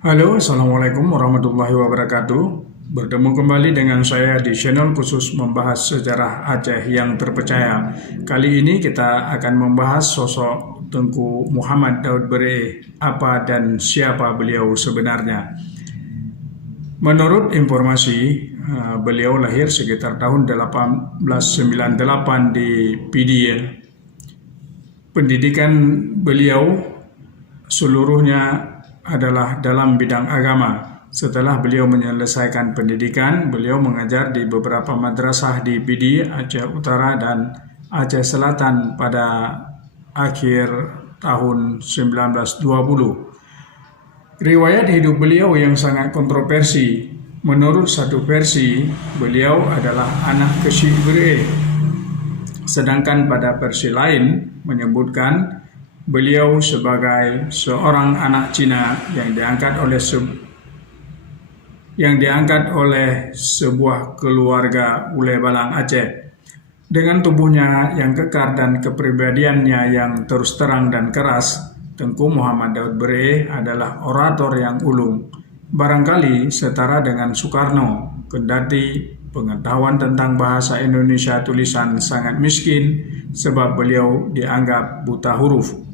Halo, Assalamualaikum warahmatullahi wabarakatuh. Bertemu kembali dengan saya di channel khusus membahas sejarah Aceh yang terpercaya. Kali ini kita akan membahas sosok Tengku Muhammad Daud Bereh, apa dan siapa beliau sebenarnya. Menurut informasi, beliau lahir sekitar tahun 1898 di Pidia. Pendidikan beliau seluruhnya adalah dalam bidang agama. Setelah beliau menyelesaikan pendidikan, beliau mengajar di beberapa madrasah di Pidi, Aceh Utara dan Aceh Selatan pada akhir tahun 1920. Riwayat hidup beliau yang sangat kontroversi. Menurut satu versi, beliau adalah anak ke-10 Bereh. Sedangkan pada versi lain menyebutkan beliau sebagai seorang anak Cina yang diangkat oleh sebuah keluarga Ule Balang Aceh. Dengan tubuhnya yang kekar dan kepribadiannya yang terus terang dan keras, Tengku Muhammad Daud Bereh adalah orator yang ulung, barangkali setara dengan Soekarno, kendati pengetahuan tentang bahasa Indonesia tulisan sangat miskin sebab beliau dianggap buta huruf.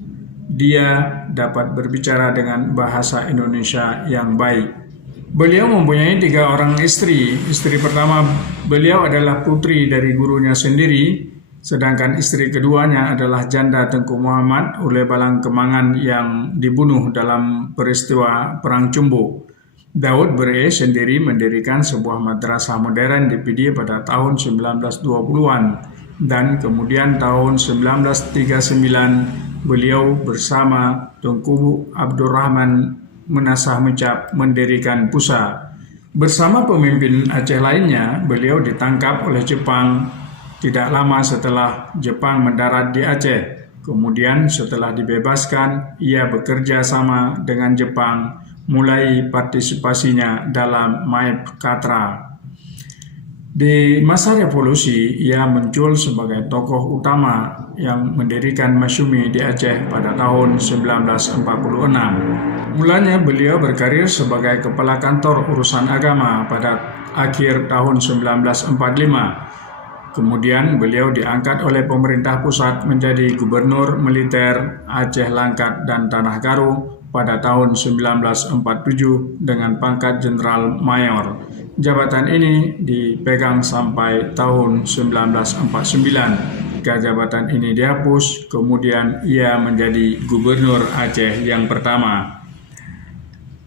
Dia dapat berbicara dengan bahasa Indonesia yang baik. Beliau mempunyai 3 orang istri. Istri pertama beliau adalah putri dari gurunya sendiri, sedangkan istri keduanya adalah janda Tengku Muhammad Ule Balang Kemangan yang dibunuh dalam peristiwa Perang Cumbu. Daud Bereh sendiri mendirikan sebuah madrasah modern di Pidi pada tahun 1920-an dan kemudian tahun 1939 beliau bersama Tengku Abdurrahman Menasah Mecap mendirikan Pusa. Bersama pemimpin Aceh lainnya, beliau ditangkap oleh Jepang tidak lama setelah Jepang mendarat di Aceh. Kemudian setelah dibebaskan, ia bekerja sama dengan Jepang, mulai partisipasinya dalam Maip Katra. Di masa revolusi, ia muncul sebagai tokoh utama yang mendirikan Masyumi di Aceh pada tahun 1946. Mulanya beliau berkarir sebagai kepala kantor urusan agama pada akhir tahun 1945. Kemudian beliau diangkat oleh pemerintah pusat menjadi gubernur militer Aceh Langkat dan Tanah Karo pada tahun 1947 dengan pangkat Jenderal Mayor. Jabatan ini dipegang sampai tahun 1949. Ketika jabatan ini dihapus, kemudian ia menjadi gubernur Aceh yang pertama.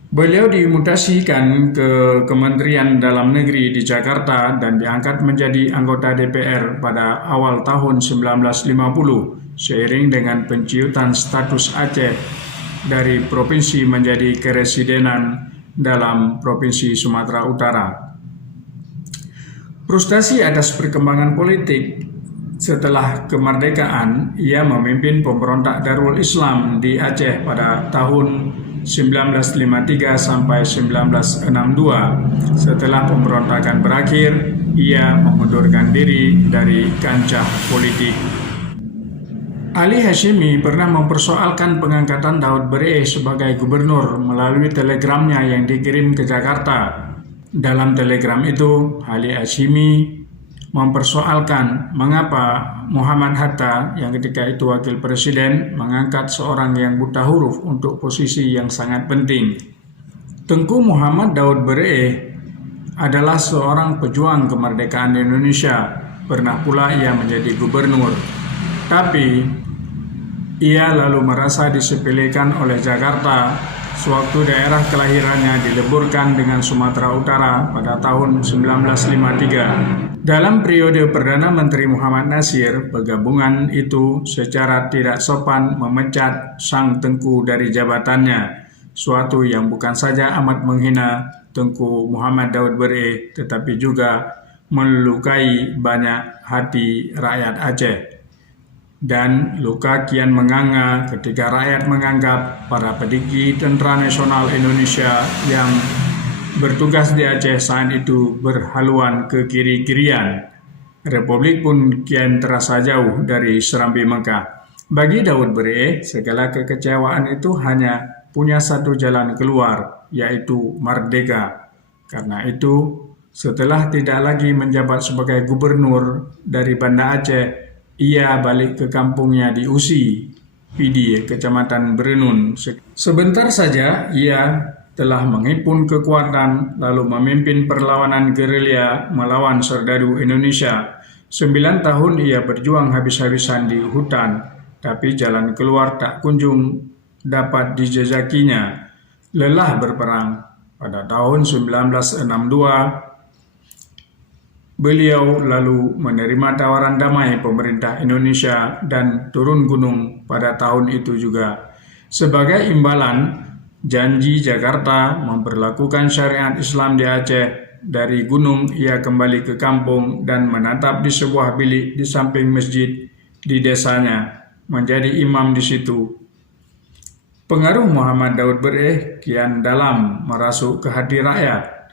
Beliau dimutasikan ke Kementerian Dalam Negeri di Jakarta dan diangkat menjadi anggota DPR pada awal tahun 1950, seiring dengan penciutan status Aceh dari provinsi menjadi keresidenan dalam Provinsi Sumatera Utara. Frustasi atas perkembangan politik setelah kemerdekaan, ia memimpin pemberontak Darul Islam di Aceh pada tahun 1953 sampai 1962. Setelah pemberontakan berakhir, ia mengundurkan diri dari kancah politik. Ali Hashimi pernah mempersoalkan pengangkatan Daud Bereh sebagai gubernur melalui telegramnya yang dikirim ke Jakarta. Dalam telegram itu, Ali Hashimi mempersoalkan mengapa Muhammad Hatta yang ketika itu wakil presiden mengangkat seorang yang buta huruf untuk posisi yang sangat penting. Tengku Muhammad Daud Bereh adalah seorang pejuang kemerdekaan Indonesia. Pernah pula ia menjadi gubernur. Tapi ia lalu merasa disepelekan oleh Jakarta sewaktu daerah kelahirannya dileburkan dengan Sumatera Utara pada tahun 1953. Dalam periode Perdana Menteri Muhammad Nasir, penggabungan itu secara tidak sopan memecat Sang Tengku dari jabatannya, suatu yang bukan saja amat menghina Tengku Muhammad Daud Bereh, tetapi juga melukai banyak hati rakyat Aceh. Dan luka kian menganga ketika rakyat menganggap para petinggi Tentara Nasional Indonesia yang bertugas di Aceh saat itu berhaluan ke kiri-kirian. Republik pun kian terasa jauh dari Serambi Mekah. Bagi Daud Bereh, segala kekecewaan itu hanya punya satu jalan keluar, yaitu merdeka. Karena itu, setelah tidak lagi menjabat sebagai gubernur dari Banda Aceh, ia balik ke kampungnya di Usi, Pidi, Kecamatan Berenun. Sebentar saja ia telah menghimpun kekuatan lalu memimpin perlawanan gerilya melawan serdadu Indonesia. 9 tahun ia berjuang habis-habisan di hutan, tapi jalan keluar tak kunjung dapat dijejakinya. Lelah berperang. Pada tahun 1962, beliau lalu menerima tawaran damai pemerintah Indonesia dan turun gunung pada tahun itu juga. Sebagai imbalan, janji Jakarta memperlakukan syariat Islam di Aceh. Dari gunung ia kembali ke kampung dan menatap di sebuah bilik di samping masjid di desanya, menjadi imam di situ. Pengaruh Muhammad Daud Bereh kian dalam merasuk ke hati rakyat.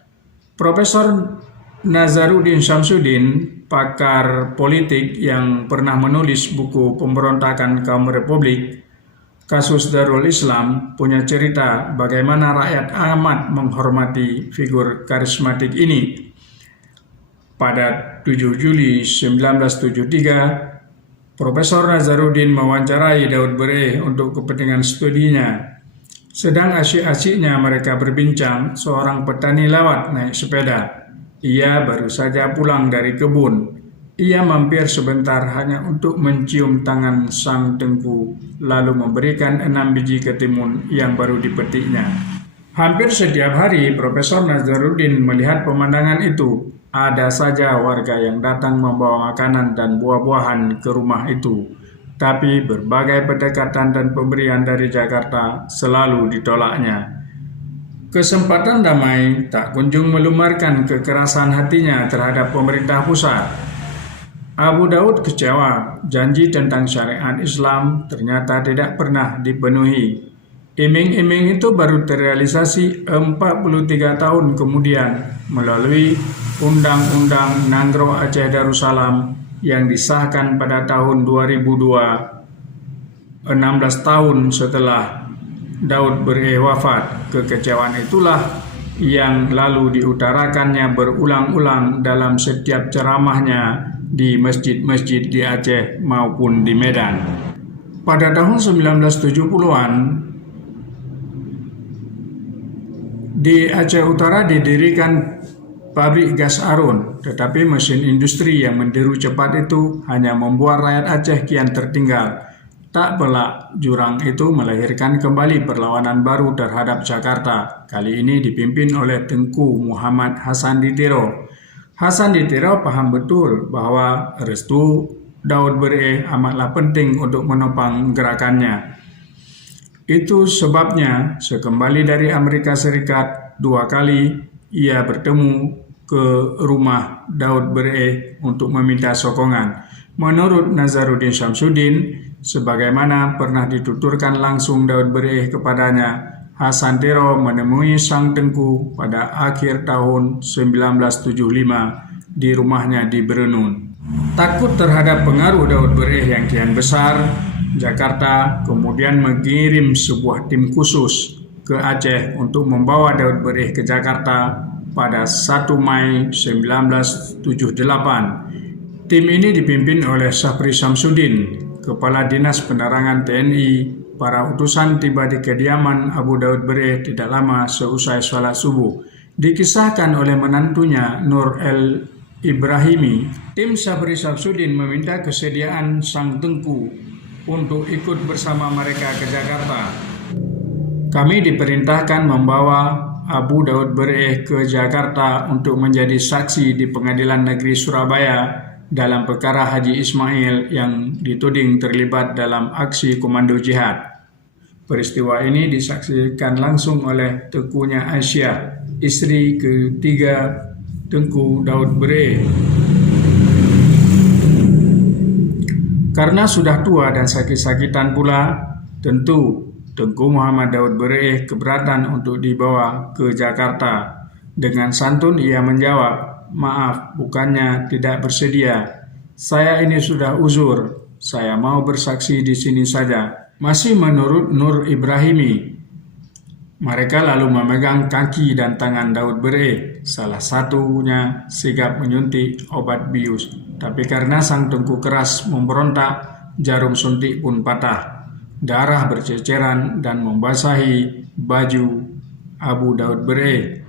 Profesor Nazaruddin Syamsuddin, pakar politik yang pernah menulis buku Pemberontakan Kaum Republik, Kasus Darul Islam, punya cerita bagaimana rakyat amat menghormati figur karismatik ini. Pada 7 Juli 1973, Profesor Nazaruddin mewawancarai Daud Bereh untuk kepentingan studinya. Sedang asyik-asyiknya mereka berbincang, seorang petani lewat naik sepeda. Ia baru saja pulang dari kebun. Ia mampir sebentar hanya untuk mencium tangan sang tengku, lalu memberikan 6 biji ketimun yang baru dipetiknya. Hampir setiap hari Profesor Nazaruddin melihat pemandangan itu. Ada saja warga yang datang membawa makanan dan buah-buahan ke rumah itu. Tapi berbagai pendekatan dan pemberian dari Jakarta selalu ditolaknya. Kesempatan damai tak kunjung melumarkan kekerasan hatinya terhadap pemerintah pusat. Abu Daud kecewa, janji tentang syariat Islam ternyata tidak pernah dipenuhi. Iming-iming itu baru terrealisasi 43 tahun kemudian melalui Undang-Undang Nanggro Aceh Darussalam yang disahkan pada tahun 2002, 16 tahun setelah Daud Bereh wafat. Kekecewaan itulah yang lalu diutarakannya berulang-ulang dalam setiap ceramahnya di masjid-masjid di Aceh maupun di Medan. Pada tahun 1970-an, di Aceh Utara didirikan pabrik gas Arun, tetapi mesin industri yang menderu cepat itu hanya membuat rakyat Aceh kian tertinggal. Tak pelak, jurang itu melahirkan kembali perlawanan baru terhadap Jakarta. Kali ini dipimpin oleh Tengku Muhammad Hasan Ditiro. Hasan Ditiro paham betul bahwa restu Daud Bereh amatlah penting untuk menopang gerakannya. Itu sebabnya sekembali dari Amerika Serikat 2 kali ia bertemu ke rumah Daud Bereh untuk meminta sokongan. Menurut Nazaruddin Syamsuddin, sebagaimana pernah dituturkan langsung Daud Bereh kepadanya, Hasan Ditiro menemui sang tengku pada akhir tahun 1975 di rumahnya di Berenun. Takut terhadap pengaruh Daud Bereh yang kian besar, Jakarta kemudian mengirim sebuah tim khusus ke Aceh untuk membawa Daud Bereh ke Jakarta pada 1 Mei 1978. Tim ini dipimpin oleh Syafri Syamsuddin, Kepala Dinas Penerangan TNI. Para utusan tiba di kediaman Abu Daud Bereh tidak lama seusai sholat subuh. Dikisahkan oleh menantunya Nur El Ibrahimi, tim Syafri Syamsuddin meminta kesediaan sang tengku untuk ikut bersama mereka ke Jakarta. Kami diperintahkan membawa Abu Daud Bereh ke Jakarta untuk menjadi saksi di Pengadilan Negeri Surabaya dalam perkara Haji Ismail yang dituding terlibat dalam aksi komando jihad. Peristiwa ini disaksikan langsung oleh tengkunya Aisyah, istri ketiga Tengku Daud Bereh. Karena sudah tua dan sakit-sakitan pula, tentu Tengku Muhammad Daud Bereh keberatan untuk dibawa ke Jakarta. Dengan santun ia menjawab, "Maaf, bukannya tidak bersedia. Saya ini sudah uzur. Saya mau bersaksi di sini saja." Masih menurut Nur Ibrahimi, Mereka lalu memegang kaki dan tangan Daud Bereh. Salah satunya sigap menyuntik obat bius. Tapi karena sang tengku keras memberontak, jarum suntik pun patah. Darah berceceran dan membasahi baju Abu Daud Bereh.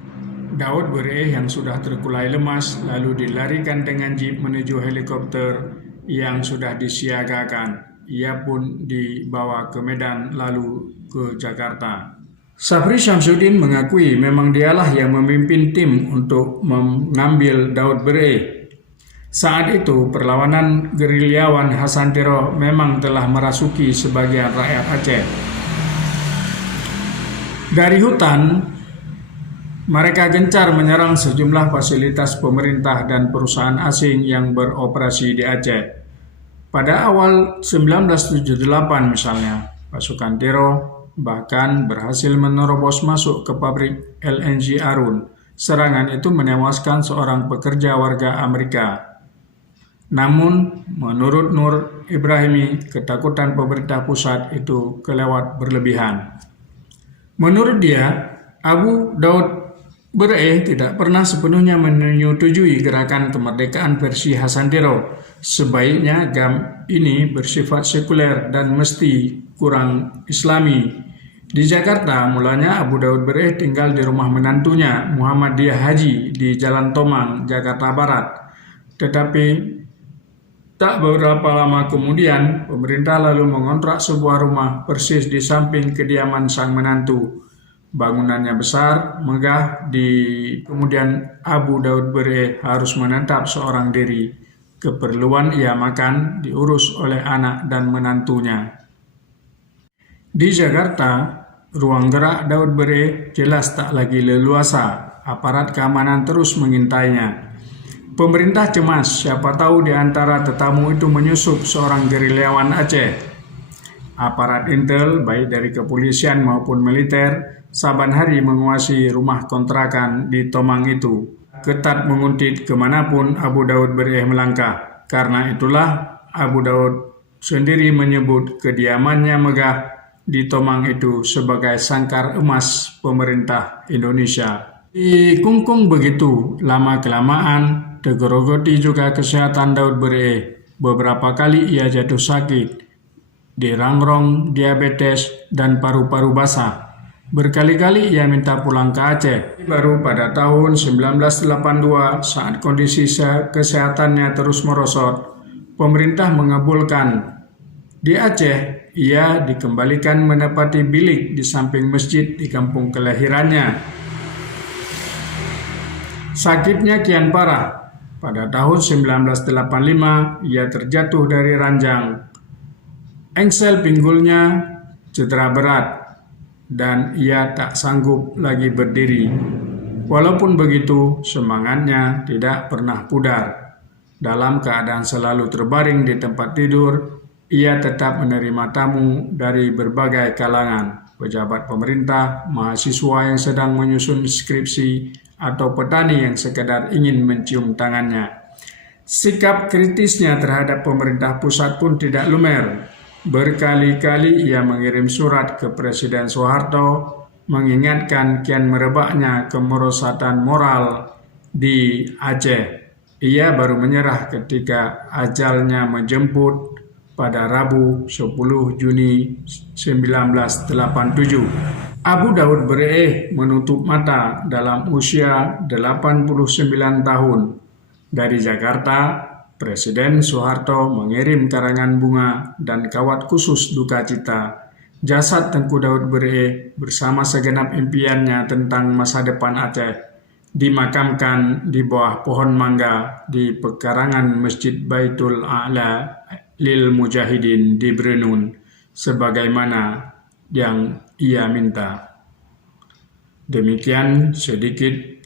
Daud Bereh yang sudah terkulai lemas lalu dilarikan dengan jeep menuju helikopter yang sudah disiagakan. Ia pun dibawa ke Medan lalu ke Jakarta. Safri Syamsuddin mengakui memang dialah yang memimpin tim untuk mengambil Daud Bereh. Saat itu perlawanan gerilyawan Hasantiro memang telah merasuki sebagian rakyat Aceh. Dari hutan, mereka gencar menyerang sejumlah fasilitas pemerintah dan perusahaan asing yang beroperasi di Aceh. Pada awal 1978 misalnya, pasukan Tiro bahkan berhasil menerobos masuk ke pabrik LNG Arun. Serangan itu menewaskan seorang pekerja warga Amerika. Namun, menurut Nur Ibrahimi, ketakutan pemerintah pusat itu kelewat berlebihan. Menurut dia, Abu Daud Bereh tidak pernah sepenuhnya menyetujui gerakan kemerdekaan versi Hasantiro. Sebaiknya GAM ini bersifat sekuler dan mesti kurang islami. Di Jakarta, mulanya Abu Daud Bereh tinggal di rumah menantunya, Muhammadiyah Haji, di Jalan Tomang, Jakarta Barat. Tetapi tak beberapa lama kemudian, pemerintah lalu mengontrak sebuah rumah persis di samping kediaman sang menantu. Bangunannya besar, megah, kemudian Abu Daud Bereh harus menetap seorang diri. Keperluan ia makan diurus oleh anak dan menantunya. Di Jakarta, ruang gerak Daud Bereh jelas tak lagi leluasa. Aparat keamanan terus mengintainya. Pemerintah cemas, siapa tahu di antara tetamu itu menyusup seorang gerilyawan Aceh. Aparat intel, baik dari kepolisian maupun militer, saban hari menguasai rumah kontrakan di Tomang itu. Ketat menguntit kemanapun Abu Daud Bereh melangkah. Karena itulah Abu Daud sendiri menyebut kediamannya megah di Tomang itu sebagai sangkar emas pemerintah Indonesia. Dikungkung begitu, lama-kelamaan tergerogoti juga kesehatan Daud Bereh. Beberapa kali ia jatuh sakit, dirangrong, diabetes, dan paru-paru basah. Berkali-kali ia minta pulang ke Aceh. Baru pada tahun 1982 saat kondisi kesehatannya terus merosot, pemerintah mengabulkan. Di Aceh, ia dikembalikan menempati bilik di samping masjid di kampung kelahirannya. Sakitnya kian parah. Pada tahun 1985, ia terjatuh dari ranjang. Engsel pinggulnya cedera berat dan ia tak sanggup lagi berdiri. Walaupun begitu, semangatnya tidak pernah pudar. Dalam keadaan selalu terbaring di tempat tidur, ia tetap menerima tamu dari berbagai kalangan, pejabat pemerintah, mahasiswa yang sedang menyusun skripsi, atau petani yang sekedar ingin mencium tangannya. Sikap kritisnya terhadap pemerintah pusat pun tidak lumer. Berkali-kali ia mengirim surat ke Presiden Soeharto mengingatkan kian merebaknya kemerosotan moral di Aceh. Ia baru menyerah ketika ajalnya menjemput pada Rabu 10 Juni 1987. Abu Daud Bereh menutup mata dalam usia 89 tahun. Dari Jakarta, Presiden Soeharto mengirim karangan bunga dan kawat khusus duka cita. Jasad Tengku Daud Bereh bersama segenap impiannya tentang masa depan Aceh dimakamkan di bawah pohon mangga di pekarangan Masjid Baitul A'la Lil Mujahidin di Brenun, sebagaimana yang ia minta. Demikian sedikit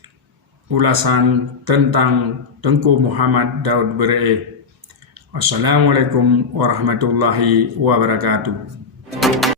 ulasan tentang Tengku Muhammad Daud Bereh. Wassalamualaikum warahmatullahi wabarakatuh.